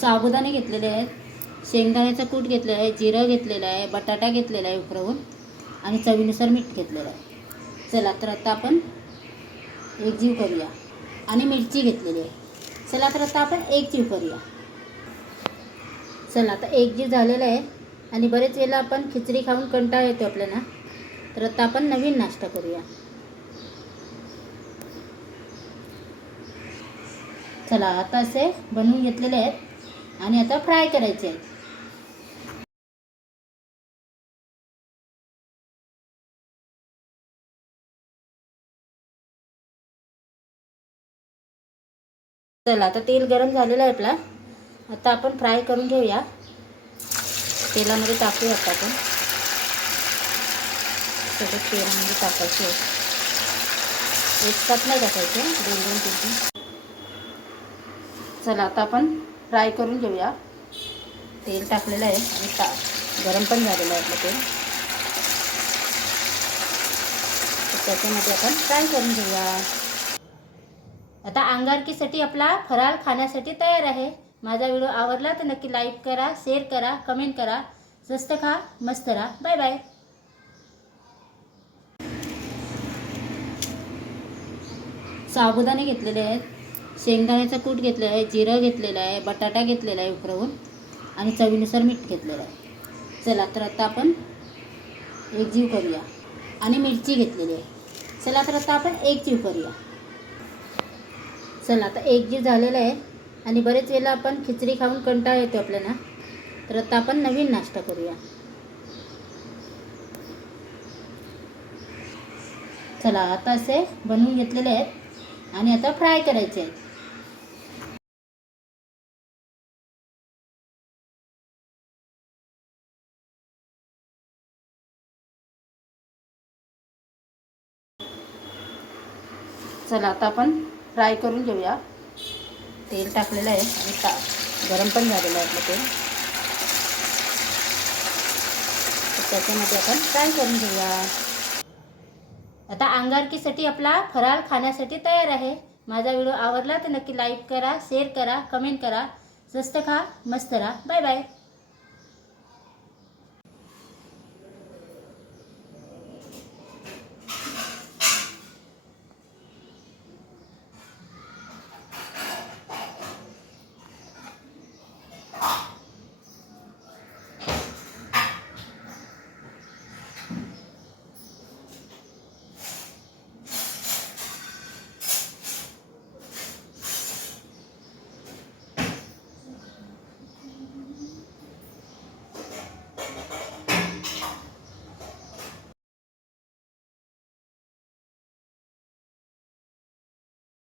साबुदाणे घेतलेले आहेत, शेंगदाण्याचा कूट घेतलेला आहे, जिरं घेतलेलं आहे, बटाटा घेतलेला आहे उकळवून आणि चवीनुसार मीठ घेतलेलं आहे. चला तर आता आपण एकजीव करूया. आणि मिरची घेतलेली आहे. चला तर आता आपण एकजीव करूया. चला आता एकजीव झालेलं आहे. आणि बरेच वेळेला आपण खिचडी खाऊन कंटाळा येतो आपल्याला, तर आता आपण नवीन नाश्ता करूया. चला आता असे बनवून घेतलेले आहेत आणि आता फ्राय करायचे आहेत. चला आता तेल गरम झालेलं आहे आपला. आता आपण फ्राय करून घेऊया. तेलामध्ये टाकूया आता आपण. सगळं तेलामध्ये टाकायचे, एक साथ नाही टाकायचे, दोन दोन तीन तीन. चला आता आपण फ्राय करून घेऊया. तेल टाकलेलं आहे आणि गरम पण झालेलं आहे आपलं तेल. त्याच्यामध्ये आपण फ्राय करून घेऊया. आता अंगारकीसाठी आपला फराळ खाण्यासाठी तयार आहे. माझा व्हिडिओ आवडला तर नक्की लाईक करा, शेअर करा, कमेंट करा. स्वस्त खा, मस्त राहा. Bye bye. साबुदाणे घेतलेले आहेत, शेंगदाण्याचा कूट घेतलेला आहे, जिरं घेतलेलं आहे, बटाटा घेतलेला आहे उकळवून आणि चवीनुसार मीठ घेतलेलं आहे. चला तर आता आपण एकजीव करूया. आणि मिरची घेतलेली आहे. चला तर आता आपण एकजीव करूया. चला आता एकजीव झालेलं आहे. आणि बरेच वेळेला आपण खिचडी खाऊन कंटाळा येतो आपल्याला, तर आता आपण नवीन नाश्ता करूया. चला आता असे बनवून घेतलेले आहेत आणि आता फ्राय करायचे आहेत. चला आता आपण फ्राय करून घेऊया. तेल टाकलेलं आहे आणि गरम पण झालेलं आहे आपलं तेल. त्याच्यामध्ये आपण फ्राय करून घेऊया. आता अंगारकीसाठी आपला फराळ खाण्यासाठी तयार आहे. माझा व्हिडिओ आवडला तर नक्की लाईक करा, शेअर करा, कमेंट करा. स्वस्त खा, मस्त राहा. Bye bye.